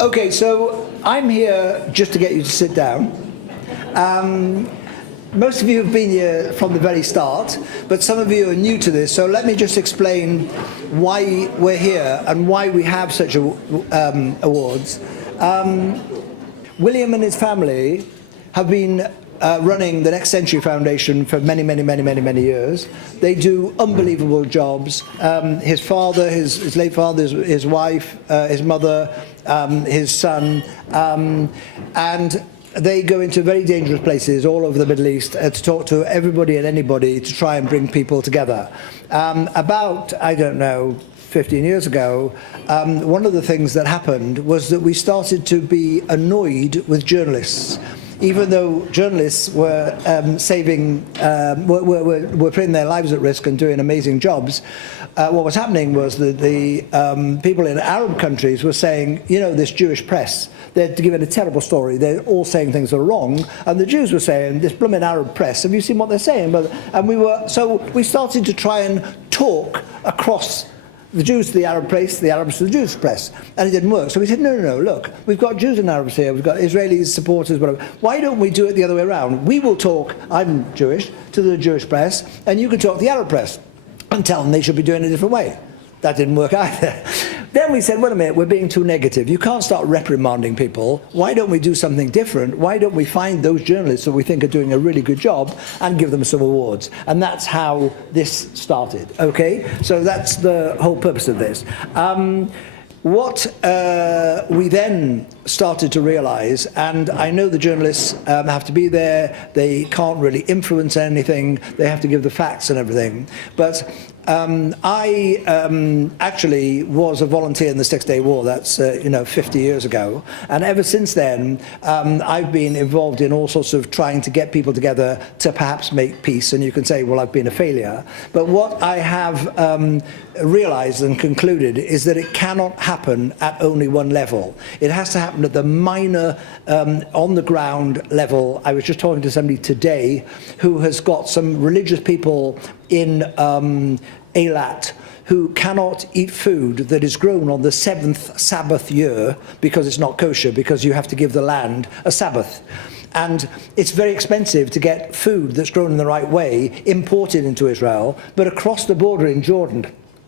Okay, so I'm here just to get you to sit down. Most of you have been here from the very start, but some of you are new to this, so let me just explain why we're here and why we have such awards. William and his family have been running the Next Century Foundation for many years. They do unbelievable jobs. His father, his late father, his wife, his mother, his son, and they go into very dangerous places all over the Middle East to talk to everybody and anybody to try and bring people together. About, I don't know, 15 years ago, one of the things that happened was that we started to be annoyed with journalists. Even though journalists were were putting their lives at risk and doing amazing jobs, what was happening was that the people in Arab countries were saying, you know, this Jewish press, they're giving a terrible story, they're all saying things are wrong, and the Jews were saying, this blooming Arab press, have you seen what they're saying? And we started to try and talk across the Jews to the Arab press, the Arabs to the Jewish press, and it didn't work. So we said, no, look, we've got Jews and Arabs here, we've got Israelis, supporters, whatever. Why don't we do it the other way around? We will talk, I'm Jewish, to the Jewish press, and you can talk to the Arab press and tell them they should be doing it a different way. That didn't work either. Then we said, wait a minute, we're being too negative. You can't start reprimanding people. Why don't we do something different? Why don't we find those journalists that we think are doing a really good job and give them some awards? And that's how this started, okay? So that's the whole purpose of this. What we then started to realize, and I know the journalists have to be there, they can't really influence anything, they have to give the facts and everything, but I actually was a volunteer in the Six-Day War. That's 50 years ago, and ever since then I've been involved in all sorts of trying to get people together to perhaps make peace. And you can say, well, I've been a failure, but what I have realized and concluded is that it cannot happen at only one level. It has to happen at the minor, on the ground level. I was just talking to somebody today who has got some religious people in Eilat who cannot eat food that is grown on the 7th Sabbath year because it's not kosher, because you have to give the land a Sabbath. And it's very expensive to get food that's grown in the right way imported into Israel, but across the border in Jordan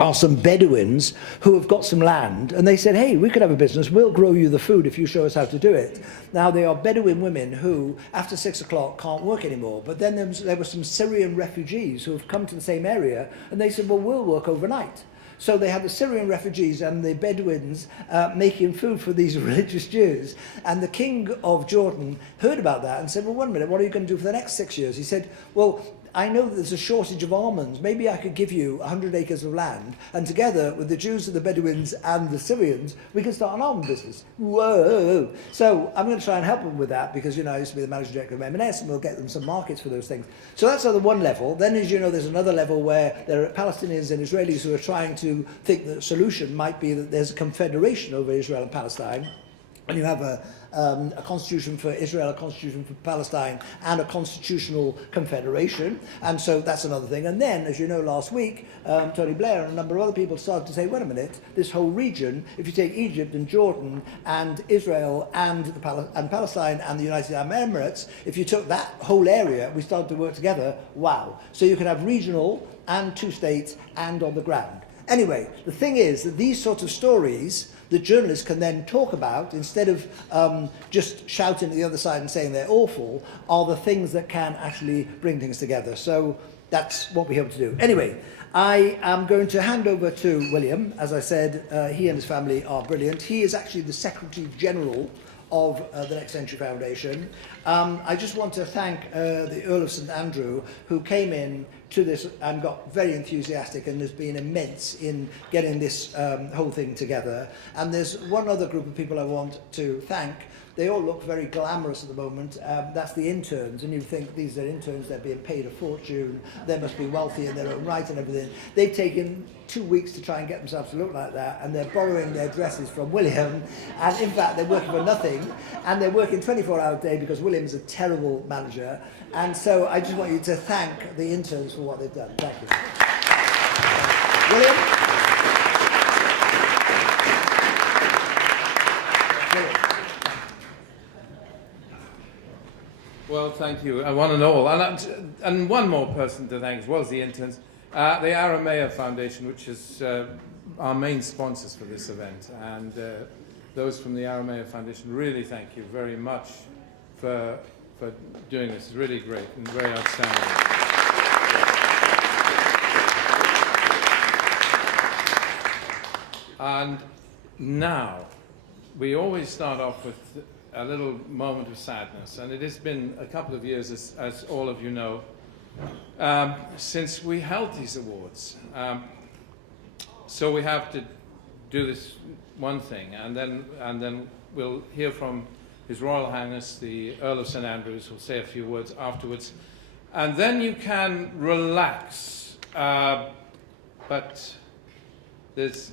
are some Bedouins who have got some land, and they said, hey, we could have a business, we'll grow you the food if you show us how to do it. Now, they are Bedouin women who, after 6 o'clock, can't work anymore. But then there were some Syrian refugees who have come to the same area, and they said, well, we'll work overnight. So they had the Syrian refugees and the Bedouins making food for these religious Jews. And the king of Jordan heard about that and said, well, wait a minute, what are you going to do for the next 6 years? He said, well, I know that there's a shortage of almonds. Maybe I could give you 100 acres of land, and together with the Jews and the Bedouins and the Syrians, we can start an almond business. Whoa! So I'm going to try and help them with that because, I used to be the managing director of M&S, and we'll get them some markets for those things. So that's on the one level. Then, as you know, there's another level where there are Palestinians and Israelis who are trying to think that the solution might be that there's a confederation over Israel and Palestine, and you have a constitution for Israel, a constitution for Palestine, and a constitutional confederation. And so that's another thing. And then, as you know, last week, Tony Blair and a number of other people started to say, wait a minute, this whole region, if you take Egypt and Jordan and Israel and Palestine and the United Arab Emirates, if you took that whole area, we started to work together, wow. So you can have regional and two states and on the ground. Anyway, the thing is that these sorts of stories that journalists can then talk about, instead of just shouting at the other side and saying they're awful, are the things that can actually bring things together. So that's what we hope to do. Anyway, I am going to hand over to William. As I said, he and his family are brilliant. He is actually the Secretary General of the Next Century Foundation. I just want to thank the Earl of St Andrew, who came in to this and got very enthusiastic and has been immense in getting this whole thing together. And there's one other group of people I want to thank. They all look very glamorous at the moment. That's the interns, and you think these are interns, they're being paid a fortune, they must be wealthy in their own right and everything. They've taken 2 weeks to try and get themselves to look like that, and they're borrowing their dresses from William, and in fact they're working for nothing, and they're working 24 hours a day because William's a terrible manager. And so I just want you to thank the interns for what they've done. Thank you. William? Well, thank you, one and all. And one more person to thank as well as the interns. The Aramea Foundation, which is our main sponsors for this event. And those from the Aramea Foundation, really thank you very much for doing this. It's really great and very outstanding. And now, we always start off with a little moment of sadness, and it has been a couple of years, as all of you know, since we held these awards. So we have to do this one thing, and then we'll hear from His Royal Highness, the Earl of St Andrews, who'll say a few words afterwards, and then you can relax. But it's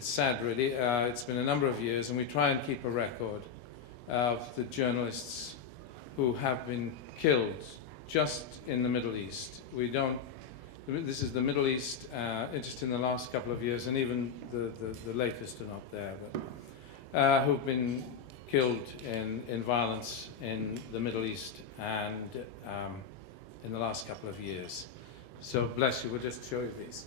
sad, really. It's been a number of years, and we try and keep a record of the journalists who have been killed just in the Middle East. This is the Middle East, just in the last couple of years, and even the latest are not there, but who've been killed in violence in the Middle East and in the last couple of years. So bless you, we'll just show you these.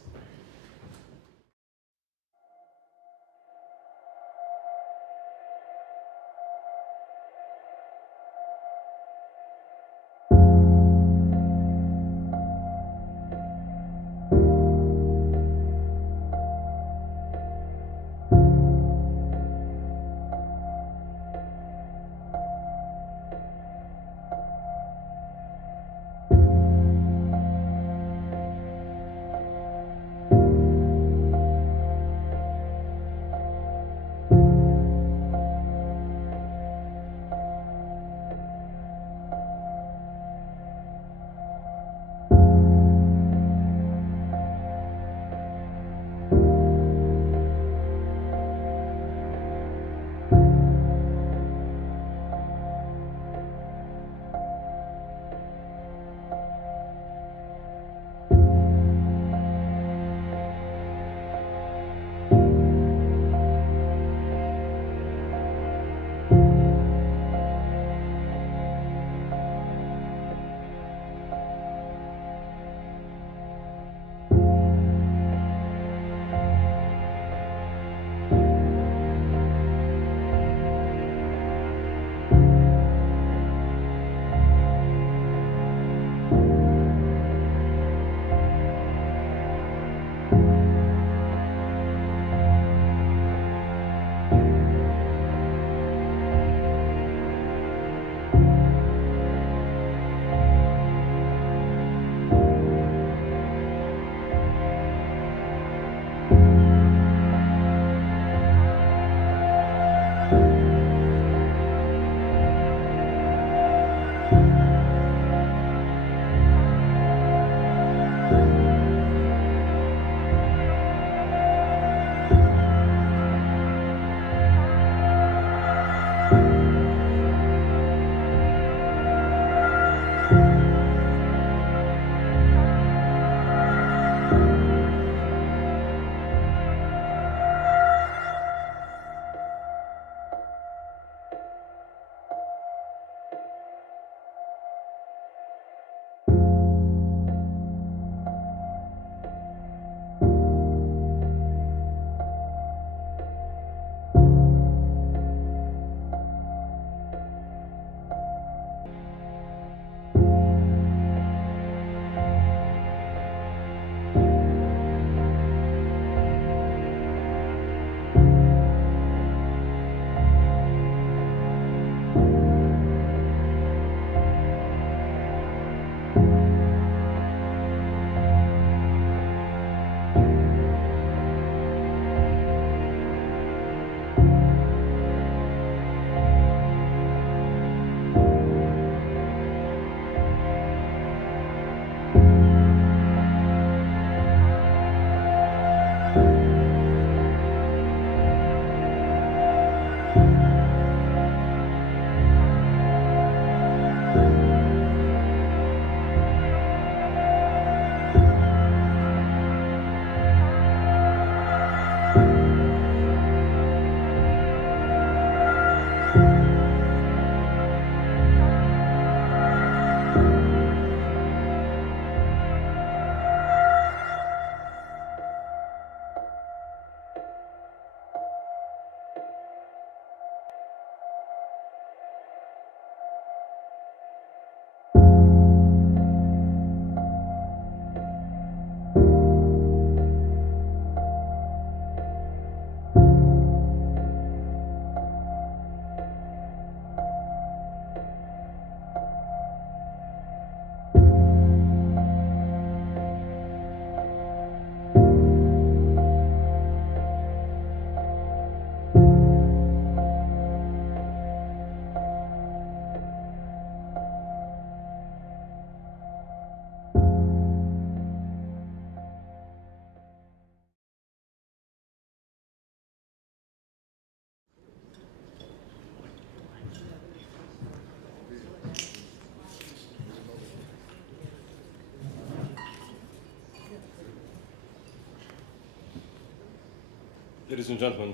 Ladies and gentlemen,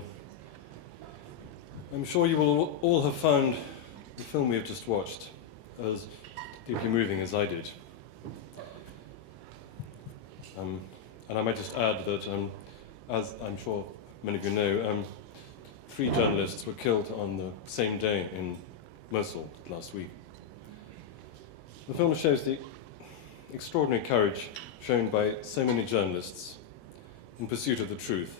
I'm sure you will all have found the film we have just watched as deeply moving as I did. And I might just add that, as I'm sure many of you know, 3 journalists were killed on the same day in Mosul last week. The film shows the extraordinary courage shown by so many journalists in pursuit of the truth,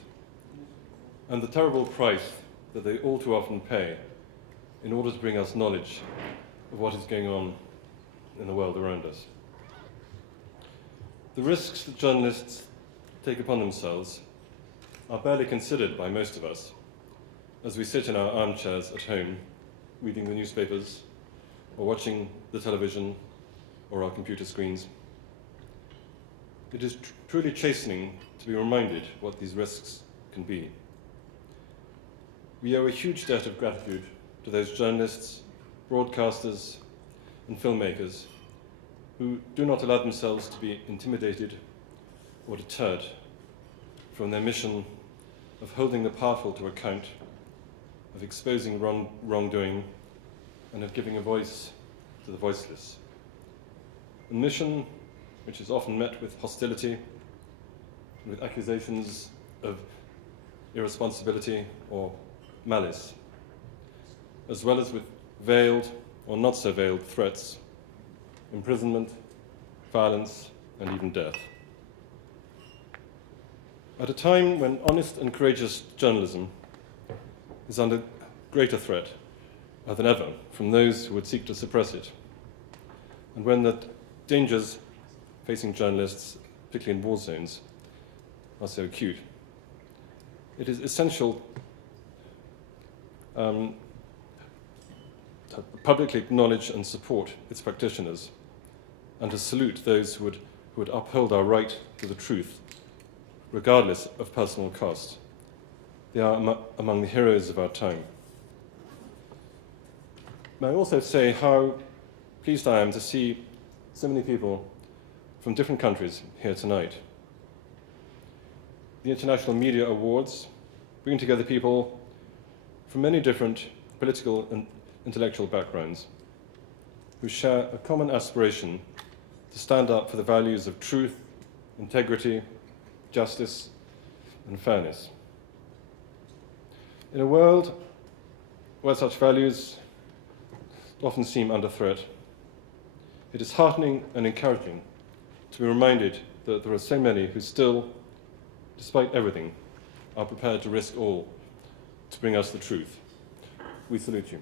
and the terrible price that they all too often pay in order to bring us knowledge of what is going on in the world around us. The risks that journalists take upon themselves are barely considered by most of us as we sit in our armchairs at home, reading the newspapers, or watching the television or our computer screens. It is truly chastening to be reminded what these risks can be. We owe a huge debt of gratitude to those journalists, broadcasters, and filmmakers who do not allow themselves to be intimidated or deterred from their mission of holding the powerful to account, of exposing wrongdoing, and of giving a voice to the voiceless. A mission which is often met with hostility, with accusations of irresponsibility or malice, as well as with veiled or not so veiled threats, imprisonment, violence, and even death. At a time when honest and courageous journalism is under greater threat than ever from those who would seek to suppress it, and when the dangers facing journalists, particularly in war zones, are so acute, it is essential to publicly acknowledge and support its practitioners, and to salute those who would uphold our right to the truth, regardless of personal cost. They are among the heroes of our time. May I also say how pleased I am to see so many people from different countries here tonight. The International Media Awards bring together people from many different political and intellectual backgrounds who share a common aspiration to stand up for the values of truth, integrity, justice, and fairness. In a world where such values often seem under threat, it is heartening and encouraging to be reminded that there are so many who still, despite everything, are prepared to risk all to bring us the truth. We salute you.